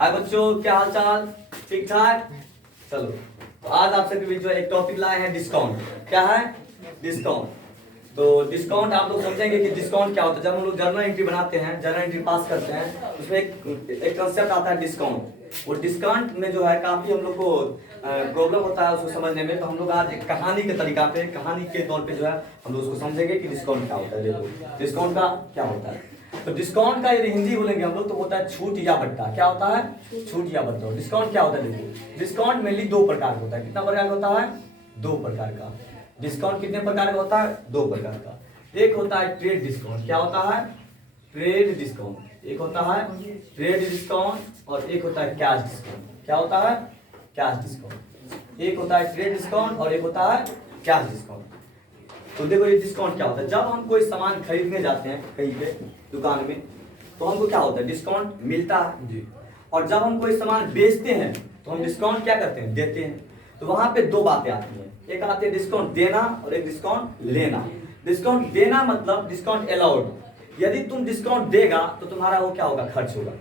हाय बच्चों, क्या हाल चाल? ठीक ठाक। चलो, तो आज आप सबके बीच जो एक टॉपिक लाए हैं डिस्काउंट। क्या है? डिस्काउंट। तो डिस्काउंट आप लोग समझेंगे कि डिस्काउंट क्या होता है। जब हम लोग जर्नल एंट्री बनाते हैं, जर्नल एंट्री पास करते हैं, उसमें एक कंसेप्ट आता है डिस्काउंट। वो डिस्काउंट में जो है काफी हम लोग को प्रॉब्लम होता है उसको समझने में। तो हम लोग आज एक कहानी के तरीका पे, कहानी के तौर पे जो है हम लोग उसको समझेंगे कि डिस्काउंट क्या होता है। देखो डिस्काउंट का क्या होता है। तो डिस्काउंट का यदि हिंदी बोलेंगे हम लोग तो होता है छूट या बट्टा। क्या होता है? छूट या बट्टा। डिस्काउंट क्या होता है? देखो डिस्काउंट मेनली दो प्रकार का होता है। कितना प्रकार का होता है? दो प्रकार का। डिस्काउंट कितने प्रकार का होता है? दो प्रकार का। एक होता है ट्रेड डिस्काउंट। क्या होता है? Trade discount. एक होता है ट्रेड डिस्काउंट और एक होता है कैश डिस्काउंट। क्या होता है? Cash discount. एक होता है ट्रेड डिस्काउंट और एक होता है कैश डिस्काउंट। तो देखो ये डिस्काउंट क्या होता है। जब हम कोई सामान खरीदने जाते हैं कहीं पे दुकान में, तो हमको क्या होता है? डिस्काउंट मिलता है जी। और जब हम कोई सामान बेचते हैं तो हम डिस्काउंट क्या करते हैं? देते हैं। तो वहां पे दो बातें आती हैं। एक आती है डिस्काउंट देना और एक डिस्काउंट लेना। डिस्काउंट देना मतलब डिस्काउंट अलाउड। यदि तुम डिस्काउंट देगा तो तुम्हारा वो क्या होगा? खर्च होगा।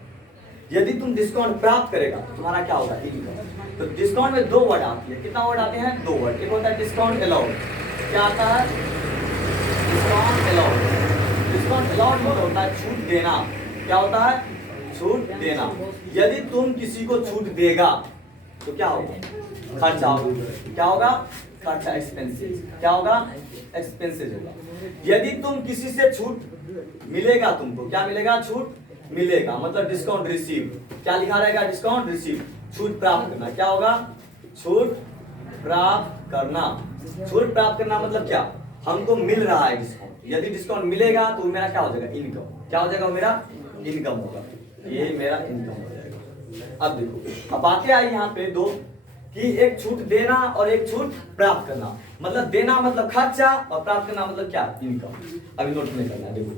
यदि तुम डिस्काउंट प्राप्त करेगा तो तुम्हारा क्या होगा? इनकम। तो डिस्काउंट में दो वर्ड आती है। कितना वर्ड आते हैं? दो वर्ड। एक होता है डिस्काउंट अलाउड। क्या आता है? Discount allowed. डिस्काउंट अलाउड मतलब होता है छूट देना। क्या होता है? छूट देना। यदि तुम किसी को छूट देगा तो क्या होगा? खर्चा होगा। क्या होगा? खर्चा, एक्सपेंसेस। क्या होगा? एक्सपेंसेस होगा। यदि तुम किसी से छूट मिलेगा, तुमको क्या मिलेगा? छूट मिलेगा मतलब डिस्काउंट रिसीव। क्या लिखा रहेगा? Discount receive. छूट प्राप्त करना। क्या होगा? छूट प्राप्त करना। छूट प्राप्त करना मतलब क्या? हमको मिल रहा है डिस्काउंट। यदि डिस्काउंट मिलेगा तो मेरा क्या हो जाएगा? इनकम। क्या हो जाएगा? मेरा इनकम होगा। ये मेरा इनकम हो जाएगा। अब देखो, अब बातें आई यहाँ पे दो कि एक छूट देना और एक छूट प्राप्त करना। मतलब देना मतलब खर्चा और प्राप्त करना मतलब क्या? इनकम। अभी नोट में करना है। देखो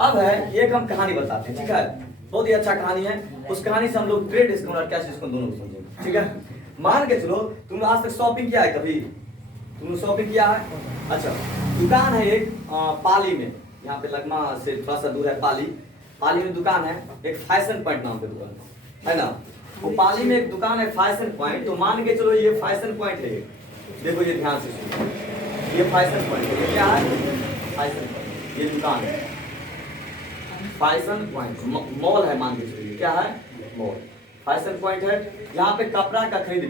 अब है एक हम कहानी बताते हैं। ठीक है, बहुत ही अच्छा कहानी है। उस कहानी से हम लोग ट्रेड डिस्काउंट और कैश डिस्काउंट दोनों को समझेंगे। ठीक है, मान के चलो तुमने आज तक शॉपिंग किया है? कभी तुमने शॉपिंग किया है? अच्छा, दुकान है एक पाली में। यहाँ पे लगमा से थोड़ा सा दूर है पाली। पाली में दुकान है एक फैशन पॉइंट नाम पे दुकान है ना। वो पाली में एक दुकान है फैशन पॉइंट। तो मान के चलो ये फैशन पॉइंट है। देखो ये ध्यान से सुनो, ये फैशन पॉइंट है। ये क्या है? Fashion point. ये दुकान है फैशन पॉइंट। मॉल है मान के चलिए। क्या है? मॉल। फैशन पॉइंट है। यहाँ पे कपड़ा का खरीद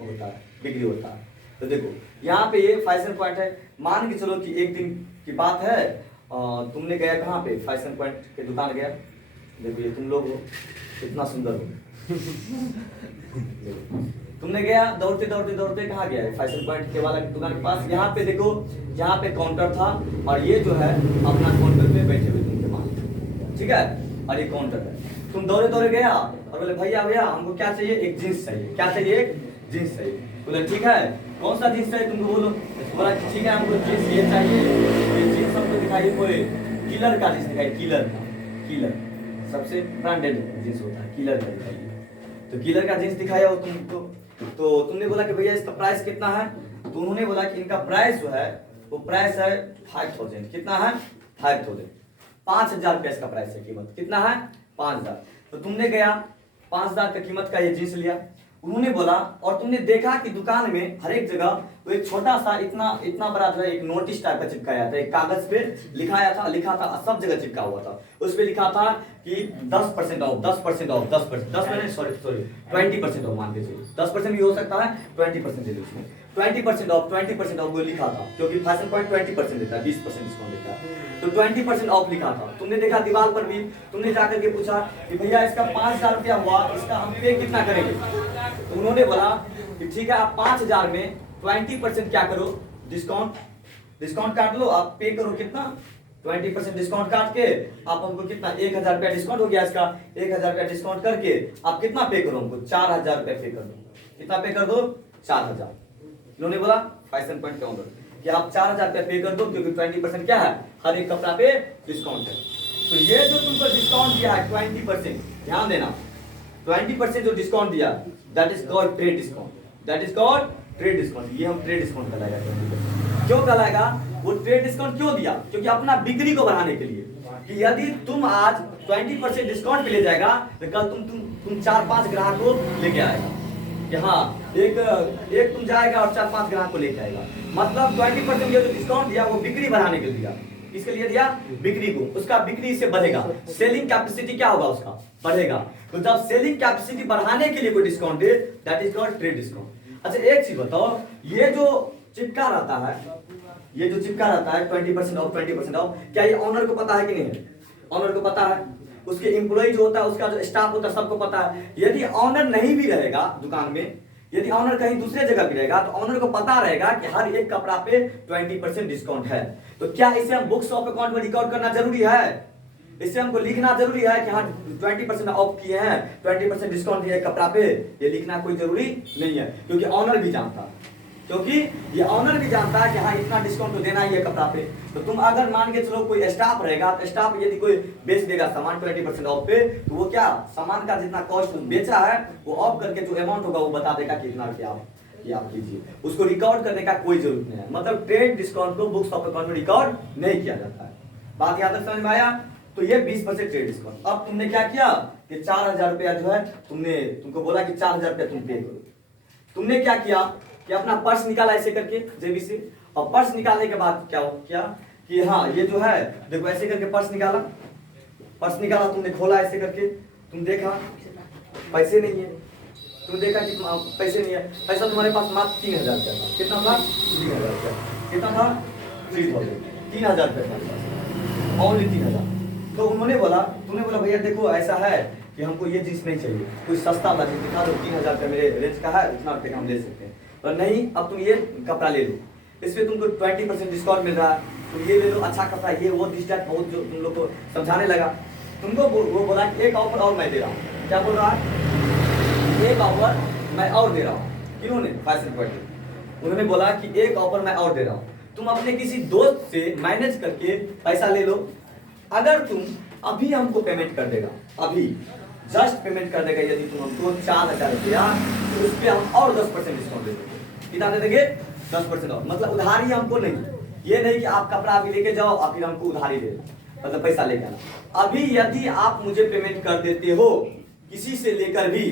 होता है, बिक्री होता है। तो देखो यहाँ पे ये फैशन पॉइंट है। मान के चलो कि एक दिन की बात है, तुमने गया कहाँ पे? फैशन पॉइंट के दुकान गया। देखो ये तुम लोग हो, कितना सुंदर हो। तुमने गया दौड़ते दौड़ते दौड़ते कहाँ गया? फैशन पॉइंट के वाला दुकान के पास। यहाँ पे देखो, यहाँ पे काउंटर था और ये जो है अपना काउंटर पे बैठे हुए तुमके मालिक। ठीक है, और ये काउंटर है। तुम दौड़े दौड़े गया और बोले भैया भैया हमको क्या चाहिए? एक जींस चाहिए। क्या चाहिए? एक जींस चाहिए। बोले ठीक है, कौन सा जींस चाहिए तुमको? बोलो। बोला ठीक है हमको जींस ये चाहिए। ये जींस हमको दिखाइए, कोई किलर का जींस दिखाइए। किलर का, किलर सबसे ब्रांडेड जींस होता है, किलर का दिखाइए। तो किलर का जींस दिखाया हो तुमको। तो तुमने बोला कि भैया इसका प्राइस कितना है? तो उन्होंने बोला कि इनका प्राइस जो है वो प्राइस है 5000। कितना है? 5000। 5000 रुपया इसका प्राइस है, कीमत कितना है? 5000। तो तुमने गया 5000 का कीमत का ये जींस लिया। उन्होंने बोला और तुमने देखा कि दुकान में हर एक जगह वो एक छोटा सा इतना इतना बड़ा जो है एक नोटिस टाइप का चिपकाया था। एक कागज पे लिखा था सब जगह चिपका हुआ था। उस पे लिखा था कि 10% ऑफ, 10% ऑफ, 10%, 10% सॉरी 20% ऑफ। मान के चलिए 10% भी हो सकता है, 20% दे दो उसमें। 20% ऑफ, 20% ऑफ वो लिखा था क्योंकि फैशन पॉइंट 20% देता है, 20% डिस्काउंट देता है। तो 20% ऑफ लिखा था। तुमने देखा दीवार पर भी, तुमने जाकर के पूछा कि भैया इसका 5000 रुपया हुआ, इसका हम पे कितना करेंगे? तो उन्होंने बोला कि ठीक है आप 5000 में 20% क्या करो? डिस्काउंट काट लो। आप पे करो कितना? 20% डिस्काउंट काट के आप हमको कितना? 1000 रुपया डिस्काउंट हो गया इसका। 1000 रुपया डिस्काउंट करके आप कितना पे करो हमको? 4000 रुपया पे कर दो। कितना पे कर दो? 4000। उन्होंने बोला फैशन पॉइंट काउंटर कि आप 4000 रुपया पे कर दो क्योंकि 20% क्या है? हर एक कपड़ा पे डिस्काउंट है। तो ये जो तुमको डिस्काउंट दिया है 20%, ध्यान देना, 20% जो डिस्काउंट दिया that is called trade discount. That is called trade discount. ये हम ट्रेड डिस्काउंट कहलाएगा 20%। क्यों कहलाएगा? वो ट्रेड डिस्काउंट क्यों दिया? क्योंकि अपना बिक्री को बढ़ाने के लिए कि यदि तुम आज 20% डिस्काउंट पे ले जाएगा तो कल तुम 4-5 ग्राहक को लेके आएगा कि हाँ एक तुम जाएगा और 4-5 ग्राहक को लेके आएगा। मतलब 20% ये जो डिस्काउंट दिया वो बिक्री बढ़ाने के लिए दिया। किसके लिए दिया? बिक्री को। उसका बिक्री से बढ़ेगा, सेलिंग कैपेसिटी क्या होगा उसका? बढ़ेगा। तो जब सेलिंग कैपेसिटी बढ़ाने के लिए कोई discount they, that is called trade discount. अच्छा एक चीज बताओ, ये जो चिपका रहता है, ये जो चिपका रहता है 20% ऑफ 20% ऑफ, क्या ये ऑनर को पता है कि नहीं है? ऑनर को पता है, उसके एम्प्लॉय जो होता है, उसका जो स्टाफ होता है, सबको पता है। यदि ऑनर नहीं भी रहेगा दुकान में, यदि ऑनर कहीं दूसरे जगह भी रहेगा तो ऑनर को पता रहेगा कि हर एक कपड़ा पे 20% डिस्काउंट है। तो क्या इसे हम बुक्स ऑफ अकाउंट में रिकॉर्ड करना जरूरी है? इसे हमको लिखना जरूरी है कि हाँ 20% ऑफ किए हैं, 20% डिस्काउंट दिया है कपड़ा पे? ये लिखना कोई जरूरी नहीं है, क्योंकि ऑनर भी जानता है, क्योंकि ये ऑनर भी जानता है कि हाँ इतना डिस्काउंट तो देना ही है कपड़ा पे। तो तुम अगर मान के चलो कोई स्टाफ रहेगा, तो स्टाफ यदि कोई बेच देगा सामान 20% ऑफ पे, तो वो क्या सामान का जितना कॉस्ट बेचा है वो ऑफ करके जो अमाउंट होगा वो बता देगा कितना रुपया आप कीजिए। उसको रिकॉर्ड करने का कोई जरूरत नहीं है। मतलब ट्रेड डिस्काउंट को बुक्स ऑफ अकाउंट में रिकॉर्ड नहीं किया जाता है। बात यहाँ तक समझ में आया? तो ये 20% ट्रेड डिस्काउंट। अब तुमने क्या किया कि 4000 रुपया जो है तुमको बोला कि 4000 रुपया तुम पे करो। तुमने क्या किया कि अपना पर्स निकाला ऐसे करके जेबी से, और पर्स निकालने के बाद क्या किया कि हाँ ये जो है देखो ऐसे करके पर्स निकाला तुमने, खोला ऐसे करके, तुम देखा पैसे नहीं है, तुम देखा कि पैसे नहीं है, पैसा तुम्हारे पास मात्र 3000 रुपया था। कितना था? 3000 रुपया। कितना था? 3000 रुपया, ओनली 3000। तो तुमने बोला भैया देखो ऐसा है कि हमको ये चीज नहीं चाहिए, कोई सस्ता वाला चीज दिखा दो, 3000 रुपया मेरे रेंज का है, इतना रुपये का हम ले सकते हैं। और नहीं, अब तुम ये कपड़ा ले लो, इसमें तुमको 20% डिस्काउंट मिल रहा है, तुम ये ले लो, अच्छा कपड़ा ये वो दिस दैट बहुत जो तुम लोग को समझाने लगा। तुमको वो बोला कि एक ऑफर और मैं दे रहा हूँ। क्या बोल रहा है? एक ऑफर मैं और दे रहा हूँ। किन्होंने? Fashion point. उन्होंने बोला कि एक ऑफर मैं और दे रहा हूँ, तुम अपने किसी दोस्त से मैनेज करके पैसा ले लो। अगर तुम अभी हमको पेमेंट कर देगा, अभी जस्ट पेमेंट कर देगा, यदि तुम हमको 4000 रुपया, तो उस पर हम और 10% डिस्काउंट दे देंगे। कितना दे देंगे? 10% और। मतलब उधारी हमको नहीं, ये नहीं कि आप कपड़ा अभी लेके जाओ और फिर हमको उधारी दे, मतलब पैसा लेके आना। अभी यदि आप मुझे पेमेंट कर देते हो किसी से लेकर भी,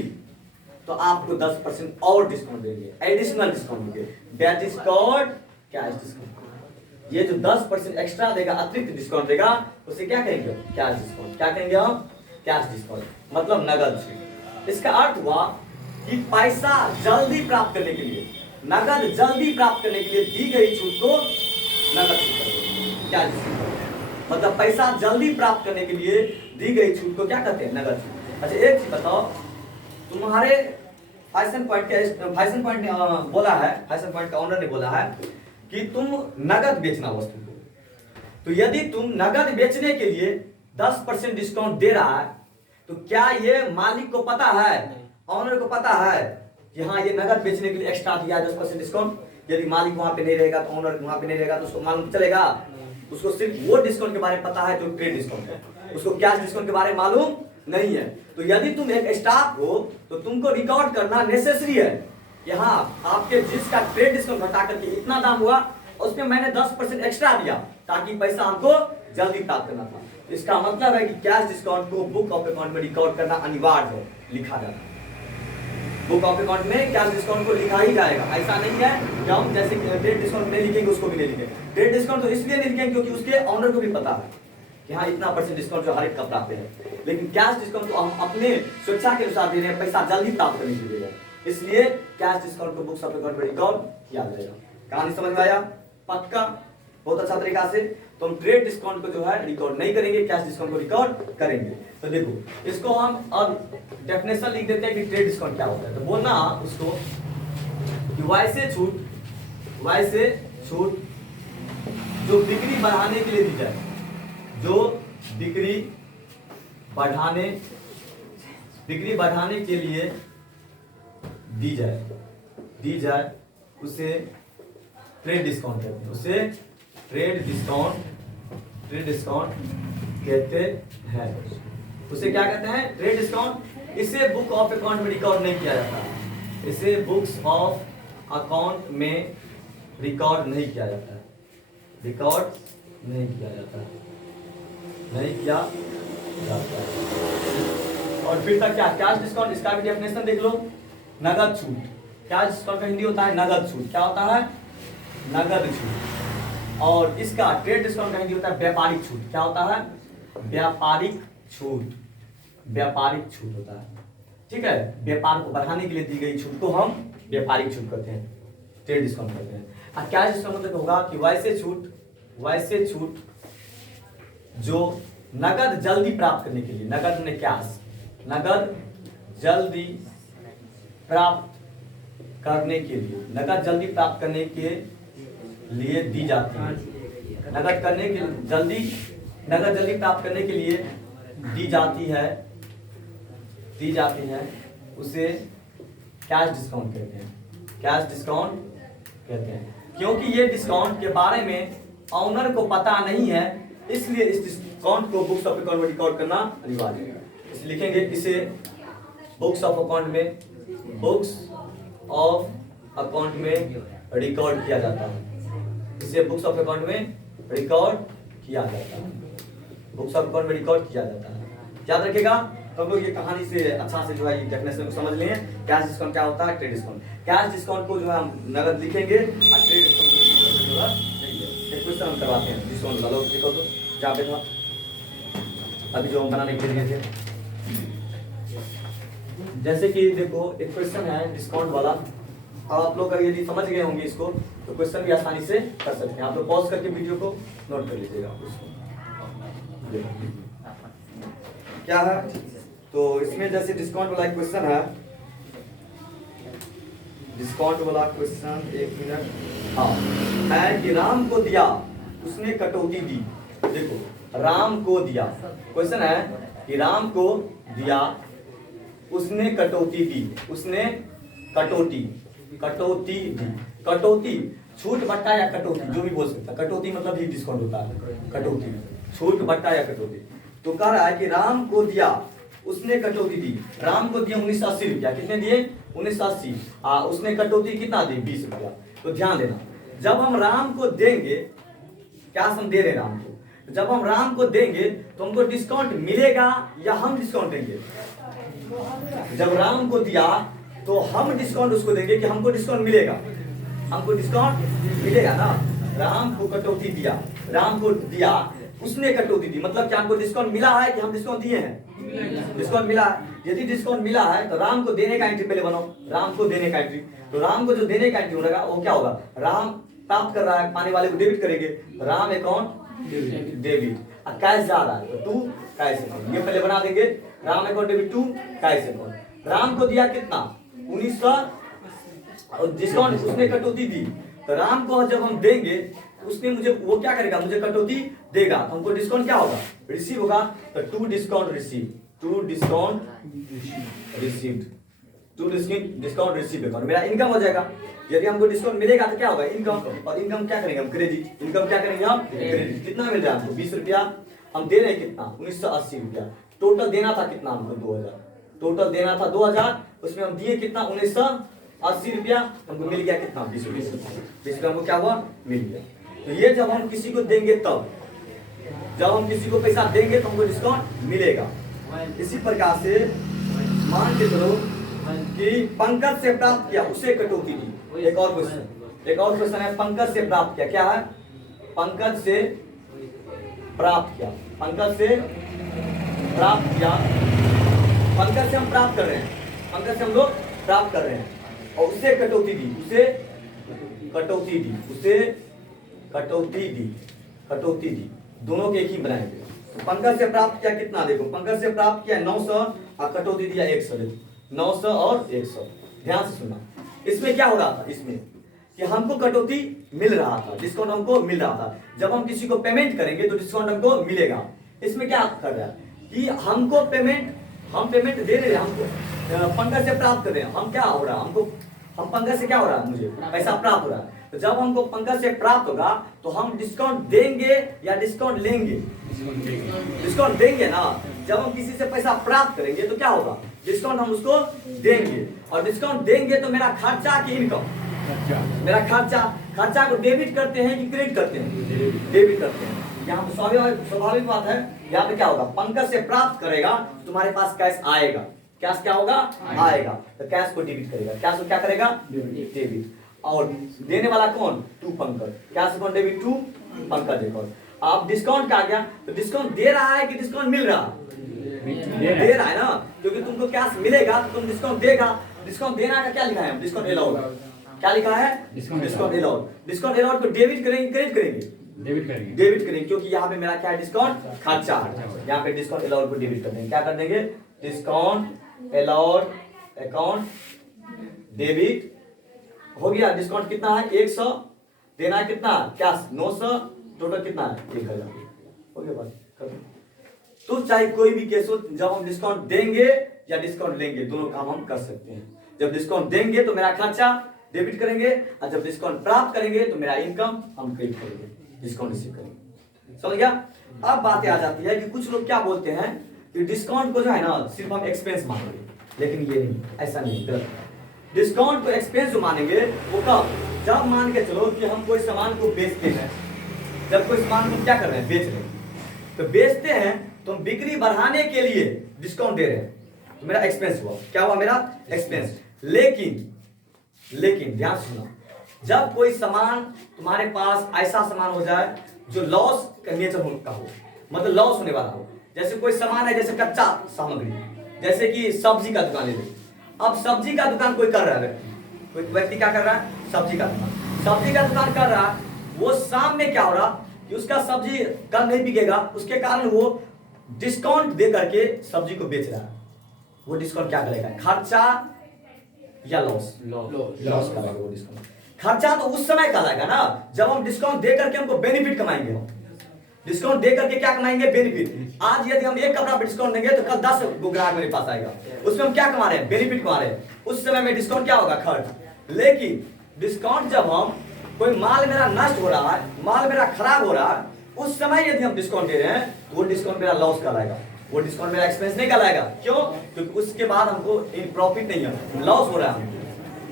तो आपको 10% और डिस्काउंट देंगे, एडिशनल डिस्काउंट देंगे। That is called cash discount. ये जो 10% एक्स्ट्रा देगा, अतिरिक्त डिस्काउंट देगा, उसे क्या कहेंगे? Cash discount. क्या कहेंगे हम? कैश डिस्काउंट, मतलब नगद छूट। इसका अर्थ हुआ कि पैसा जल्दी प्राप्त करने के लिए, नगद जल्दी प्राप्त करने के लिए दी गई छूट को नगद छूट कहते हैं, कैश डिस्काउंट। मतलब पैसा जल्दी प्राप्त करने के लिए दी गई छूट को क्या कहते हैं? नगद छूट। अच्छा एक चीज बताओ, तुम्हारे फैशन पॉइंट ने बोला है, फैशन पॉइंट का ओनर ने बोला है कि तुम नगद बेचना वस्तु को, तो यदि तुम नगद बेचने के लिए 10% डिस्काउंट दे रहा है, तो क्या ये मालिक को पता है, ऑनर को पता है कि हाँ ये नगद बेचने के लिए एक्स्ट्रा दिया 10% डिस्काउंट? यदि मालिक वहां पे नहीं रहेगा, तो ऑनर वहां पे नहीं रहेगा, तो उसको मालूम चलेगा? उसको सिर्फ वो डिस्काउंट के बारे में पता है जो ट्रेड डिस्काउंट है, उसको कैश डिस्काउंट के बारे में मालूम नहीं है। तो यदि तुम एक स्टाफ हो तो तुमको रिकॉर्ड करना नेसेसरी है कि हाँ आपके जिसका ट्रेड डिस्काउंट घटा करके इतना दाम हुआ, उसमें मैंने 10% एक्स्ट्रा दिया ताकि पैसा हमको जल्दी प्राप्त करना था। इसका मतलब है कि कैश डिस्काउंट को बुक ऑफ अकाउंट में रिकॉर्ड करना अनिवार्य है, लिखा जाना। बुक ऑफ अकाउंट में कैश डिस्काउंट को लिखा ही जाएगा। ऐसा नहीं है कि हम जैसे ट्रेड डिस्काउंट नहीं लिखेंगे उसको भी नहीं लिखेंगे। ट्रेड डिस्काउंट तो इसलिए नहीं लिखेंगे क्योंकि उसके ऑनर को भी पता है कि हाँ इतना % डिस्काउंट जो हर एक कपड़ा पे है। लेकिन कैश डिस्काउंट तो हम अपने स्वेच्छा के अनुसार दे रहे हैं, पैसा जल्दी प्राप्त करने के लिए, इसलिए कैश डिस्काउंट को बुक्स ऑफ अकाउंट में रिकॉर्ड किया जाएगा। कहानी समझ में आया? पक्का? बहुत अच्छा तरीका से। तो हम ट्रेड डिस्काउंट को जो है रिकॉर्ड नहीं करेंगे, कैश डिस्काउंट को रिकॉर्ड करेंगे। तो देखो इसको हम अब डेफिनेशन लिख देते हैं कि ट्रेड डिस्काउंट क्या होता है। तो बोलना उसको कि वैसे छूट जो बिक्री बढ़ाने के लिए दी जाए, जो बिक्री बढ़ाने के लिए दी जाए उसे ट्रेड डिस्काउंट कहते हैं, उसे ट्रेड डिस्काउंट कहते हैं। उसे क्या कहते हैं? Trade discount. इसे बुक ऑफ अकाउंट में रिकॉर्ड नहीं किया जाता, इसे बुक्स ऑफ अकाउंट में रिकॉर्ड नहीं किया जाता है, रिकॉर्ड नहीं किया जाता है। और फिर तक क्या कैश डिस्काउंट, इसका भी डेफिनेशन देख लो, नगद छूट। कैश डिस्काउंट का हिंदी होता है नगद छूट। क्या होता है? नगद छूट। और इसका ट्रेड डिस्काउंट का हिंदी होता है व्यापारिक छूट। क्या होता है? व्यापारिक छूट। व्यापारिक छूट होता है, ठीक है। व्यापार को बढ़ाने के लिए दी गई छूट को हम व्यापारिक छूट कहते हैं, ट्रेड डिस्काउंट कहते हैं। और कैश डिस्काउंट मतलब होगा कि वैसे छूट जो नगद जल्दी प्राप्त करने के लिए, नगद में कैश, नगद जल्दी प्राप्त करने के लिए, नगद जल्दी प्राप्त करने के लिए दी जाती है। नगद जल्दी प्राप्त करने के लिए दी जाती है, उसे कैश डिस्काउंट कहते हैं। कैश डिस्काउंट कहते हैं। क्योंकि ये डिस्काउंट के बारे में ऑनर को पता नहीं है, इसलिए इस डिस्काउंट को बुक्स ऑफ अकाउंट में रिकॉर्ड करना अनिवार्य है। इसलिए लिखेंगे इसे बुक्स ऑफ अकाउंट में रिकॉर्ड किया जाता है। इसे बुक्स ऑफ अकाउंट में रिकॉर्ड किया जाता है। बुक्स ऑफ अकाउंट में रिकॉर्ड किया जाता है। याद रखिएगा तो हम लोग ये कहानी से अच्छा से जो है ये डेफिनेशन को समझ लें। कैश डिस्काउंट क्या होता है, ट्रेड डिस्काउंट। कैश डिस्काउंट को जो है हम नगद लिखेंगे और ट्रेड डिस्काउंट को जरूरत नहीं है। एक क्वेश्चन हम करवाते हैं डिस्काउंट वाला, देखो तो जहाँ पे था अभी जो हम बनाने के लिए थे। जैसे कि देखो एक क्वेश्चन है डिस्काउंट वाला। अब आप लोग यदि समझ गए होंगे इसको तो क्वेश्चन भी आसानी से कर सकते हैं। आप लोग पॉज करके वीडियो को नोट कर लीजिएगा। क्या है तो इसमें जैसे डिस्काउंट वाला क्वेश्चन है, डिस्काउंट वाला क्वेश्चन, एक मिनट, हाँ, है कि राम को दिया उसने कटौती दी। देखो राम को दिया, क्वेश्चन है कि राम को दिया उसने कटौती दी, उसने कटौती दी। कटौती छूट बट्टा या कटौती जो भी बोल सकता है। कटौती मतलब ही डिस्काउंट होता है। कटौती छूट बट्टा या कटौती। तो कह रहा है कि राम को दिया उसने कटौती दी। राम को दिया 1980 रुपया। कितने दिए? 1980। उसने कटौती कितना दी? 20 रुपया। तो ध्यान देना, जब हम राम को देंगे, क्या हम दे रहे हैं राम को, जब हम राम को देंगे तो हमको डिस्काउंट मिलेगा या हम डिस्काउंट देंगे? जब राम को दिया तो हम डिस्काउंट उसको देंगे कि हमको डिस्काउंट मिलेगा? हमको डिस्काउंट मिलेगा ना। राम को कटौती दिया, राम को दिया उसने कटौती दी, मतलब क्या हमको डिस्काउंट मिला है कि हम डिस्काउंट दिए हैं? डिस्काउंट मिला है। यदि डिस्काउंट मिला है तो राम को देने का एंट्री पहले बनाओ। राम को देने का एंट्री, तो राम को जो देने का एंट्री होगा वो क्या होगा? राम प्राप्त कर रहा है, पाने वाले को डेबिट करेंगे, राम अकाउंट डेबिट। कैश जा रहा है तो टू कैश अकाउंट, ये पहले बना देंगे। Ram account debit to cash account. Ram को दिया कितना? 1900 और डिस्काउंट उसने कटौती दी। तो राम को जब हम देंगे उसने मुझे वो क्या करेगा? मुझे कटौती देगा, तो हमको डिस्काउंट क्या होगा? रिसीव होगा। तो to discount receive, to discount received, to discount receive account मेरा इनकम हो जाएगा। यदि हमको डिस्काउंट मिलेगा तो क्या होगा? इनकम। और इनकम क्या करेंगे हम? क्रेडिट। इनकम क्या करेंगे हम? क्रेडिट। कितना मिल रहा है हमको? 20 रुपया। हम दे रहे हैं कितना? 1980 रुपया। टोटल देना था कितना हमको? 2000। टोटल देना था 2000, उसमें हम दिए कितना? 1980 रुपया। हमको मिल गया कितना? 20 रुपया। हमको क्या हुआ? मिल गया। तो ये जब हम किसी को देंगे तब, जब हम किसी को पैसा देंगे तो हमको डिस्काउंट मिलेगा। इसी प्रकार से मान के चलो कि पंकज से प्राप्त किया उसे कटौती दी। एक और क्वेश्चन है, पंकज से प्राप्त किया। क्या है? पंकज से प्राप्त किया, पंकज से प्राप्त किया। पंकज से हम प्राप्त कर रहे हैं, पंकज से हम लोग प्राप्त कर रहे हैं और उसे कटौती दी, उसे कटौती दी, उसे कटौती दी। दोनों के एक ही बनाएंगे। तो पंकज से प्राप्त किया कितना? देखो पंकज से प्राप्त किया 900 और कटौती दिया 100। देखो 900 और 100। ध्यान से सुनना, इसमें क्या हो रहा था? इसमें कि हमको कटौती मिल रहा था, डिस्काउंट हमको मिल रहा था। जब हम किसी को पेमेंट करेंगे तो डिस्काउंट हमको मिलेगा। इसमें क्या कर रहा है कि हमको पेमेंट, हम पेमेंट दे रहे हैं, हमको पंकज से प्राप्त कर रहे हैं। हम क्या हो रहा है? हमको, हम पंकज से क्या हो रहा है? मुझे पैसा प्राप्त हो रहा है। तो जब हमको पंकज से प्राप्त होगा तो हम डिस्काउंट देंगे या डिस्काउंट लेंगे? डिस्काउंट देंगे ना। जब हम किसी से पैसा प्राप्त करेंगे तो क्या होगा? डिस्काउंट हम उसको देंगे। और डिस्काउंट देंगे तो मेरा खर्चा की इनकम, मेरा खर्चा को डेबिट करते हैं कि क्रेडिट करते हैं? डेबिट करते हैं। यहाँ स्वाभाविक बात है यहाँ पे क्या होगा, पंकज से प्राप्त करेगा तुम्हारे पास कैश आएगा। कैश क्या होगा, आएगा। तो कैश को डेबिट करेगा, कैश को क्या करेगा, डेबिट। और देने वाला कौन, टू पंकज। कैश कौन डेबिट, टू पंकज। देखो अब डिस्काउंट क्या आ गया, तो डिस्काउंट दे रहा है कि डिस्काउंट मिल रहा है, दे रहा है ना, क्योंकि तुमको कैश मिलेगा तो तुम डिस्काउंट देगा। डिस्काउंट देना का क्या लिखा है, डिस्काउंट अलाउड। क्या लिखा है, डिस्काउंट अलाउड। डिस्काउंट अलाउड को डेबिट करेंगे, क्रेडिट करेंगे, डेबिट करेंगे, क्योंकि यहाँ पे मेरा क्या है, डिस्काउंट खर्चा है। यहाँ पे डिस्काउंट अलाउड को डेबिट कर देंगे। क्या कर देंगे, डिस्काउंट अलाउड अकाउंट डेबिट हो गया। डिस्काउंट कितना है, 100 देना है, कितना कैश 900, टोटल कितना है 1000 हो गया। बात तो चाहे कोई भी केस हो, जब हम डिस्काउंट देंगे या डिस्काउंट लेंगे दोनों काम हम कर सकते हैं। जब डिस्काउंट देंगे तो मेरा खर्चा डेबिट करेंगे, और जब डिस्काउंट प्राप्त करेंगे तो मेरा इनकम हम क्रेडिट करेंगे, डिस्काउंट रिसीव करेंगे। समझ गया। अब बातें आ जाती है कि कुछ लोग क्या बोलते हैं कि डिस्काउंट को जो है ना सिर्फ हम एक्सपेंस मानेंगे, लेकिन ये नहीं, ऐसा नहीं, गलत। डिस्काउंट को एक्सपेंस जो मानेंगे वो कब, जब मान के चलो कि हम कोई सामान को बेचते हैं। जब कोई सामान को क्या कर रहे हैं, बेच रहे हैं, तो बेचते हैं तो हम बिक्री बढ़ाने के लिए डिस्काउंट दे रहे हैं, तो मेरा एक्सपेंस हुआ। क्या हुआ, मेरा एक्सपेंस। लेकिन ध्यान सुनना, जब कोई सामान तुम्हारे पास ऐसा सामान हो जाए जो लॉस का नेचर का हो, मतलब लॉस होने वाला हो, जैसे कोई सामान है, जैसे कच्चा सामग्री, जैसे कि सब्जी का दुकान ले लो। अब सब्जी का दुकान कोई कर रहा है, कोई व्यक्ति क्या कर रहा है, सब्जी का दुकान कर रहा है। वो शाम में क्या हो रहा कि उसका सब्जी कल नहीं बिकेगा, उसके कारण वो डिस्काउंट दे करके सब्जी को बेच रहा है। वो डिस्काउंट क्या करेगा, खर्चा या लॉस करेगा वो डिस्काउंट। खर्चा तो उस समय कहलाएगा ना जब हम डिस्काउंट दे करके हमको बेनिफिट कमाएंगे। हम डिस्काउंट दे करके क्या कमाएंगे, बेनिफिट। आज यदि हम एक कपड़ा पे डिस्काउंट देंगे तो कल 10 ग्राहक मेरे पास आएगा, उसमें हम क्या कमा रहे हैं, बेनिफिट कमा रहे हैं। उस समय में डिस्काउंट क्या होगा, खर्च। लेकिन डिस्काउंट जब हम कोई माल मेरा नष्ट हो रहा है, माल मेरा खराब हो रहा है, उस समय यदि हम डिस्काउंट दे रहे हैं तो वो डिस्काउंट मेरा लॉस कहलाएगा, वो डिस्काउंट मेरा एक्सपेंस नहीं कहलाएगा। क्यों, क्योंकि उसके बाद हमको प्रॉफिट नहीं है, लॉस हो रहा है।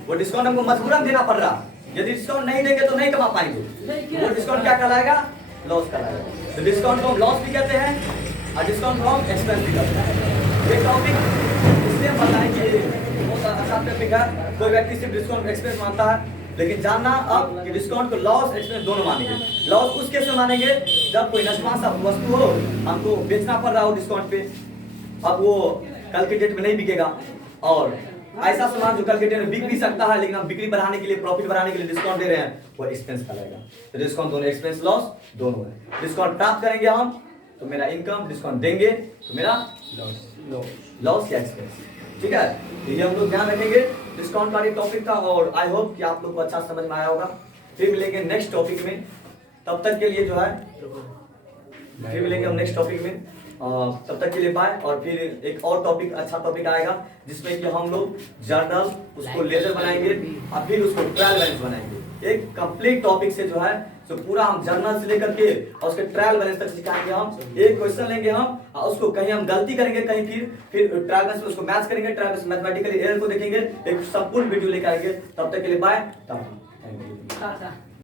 वो डिस्काउंट हमको मजबूरन देना पड़ रहा, यदि डिस्काउंट नहीं देंगे तो नहीं कमा पाएंगे। वो डिस्काउंट क्या कहलाएगा, लॉस कहलाएगा। तो डिस्काउंट को हम लॉस भी कहते हैं और डिस्काउंट को हम एक्सपेंस भी कहते हैं। ये टॉपिक इसलिए बताएं कि बहुत अच्छा टॉपिक है। कोई व्यक्ति सिर्फ डिस्काउंट एक्सपेंस मानता है, लेकिन जानना अब कि डिस्काउंट को लॉस एक्सपेंस दोनों मानेंगे। लॉस उस केस में मानेंगे जब कोई नशवान सा वस्तु हो, हमको बेचना पड़ रहा हो डिस्काउंट पे, अब वो कल के डेट में नहीं बिकेगा, और ऐसा सामान जो कल के डेट में बिक भी सकता है लेकिन हम बिक्री बढ़ाने के लिए, प्रॉफिट बढ़ाने के लिए डिस्काउंट दे रहे हैं, वो एक्सपेंस कहलाएगा। तो डिस्काउंट दोनों, एक्सपेंस लॉस दोनों है। डिस्काउंट प्राप्त करेंगे हम तो मेरा इनकम, डिस्काउंट देंगे तो मेरा लॉस या एक्सपेंस। ठीक है, ये हम लोग ध्यान रखेंगे। डिस्काउंट वाली टॉपिक था और आई होप कि आप लोग को अच्छा समझ में आया होगा। फिर मिलेंगे नेक्स्ट टॉपिक में, तब तक के लिए जो है फिर मिलेंगे हम नेक्स्ट टॉपिक में। तब तक के लिए बाय। और फिर एक और टॉपिक, अच्छा टॉपिक आएगा जिसमें कि हम लोग जर्नल उसको लेजर बनाएंगे और फिर उसको ट्रायल बैलेंस बनाएंगे। एक कंप्लीट टॉपिक से जो है तो पूरा हम जर्नल से लेकर के और उसके ट्रायल बैलेंस तक सिखाएंगे। हम एक क्वेश्चन लेंगे हम और उसको कहीं हम गलती करेंगे, कहीं फिर ट्रायल बैलेंस में उसको मैच करेंगे, ट्रायल बैलेंस मैथमेटिकली एरर को देखेंगे, एक संपूर्ण वीडियो लेकर आएंगे। तब तक के लिए बाय। Thank you.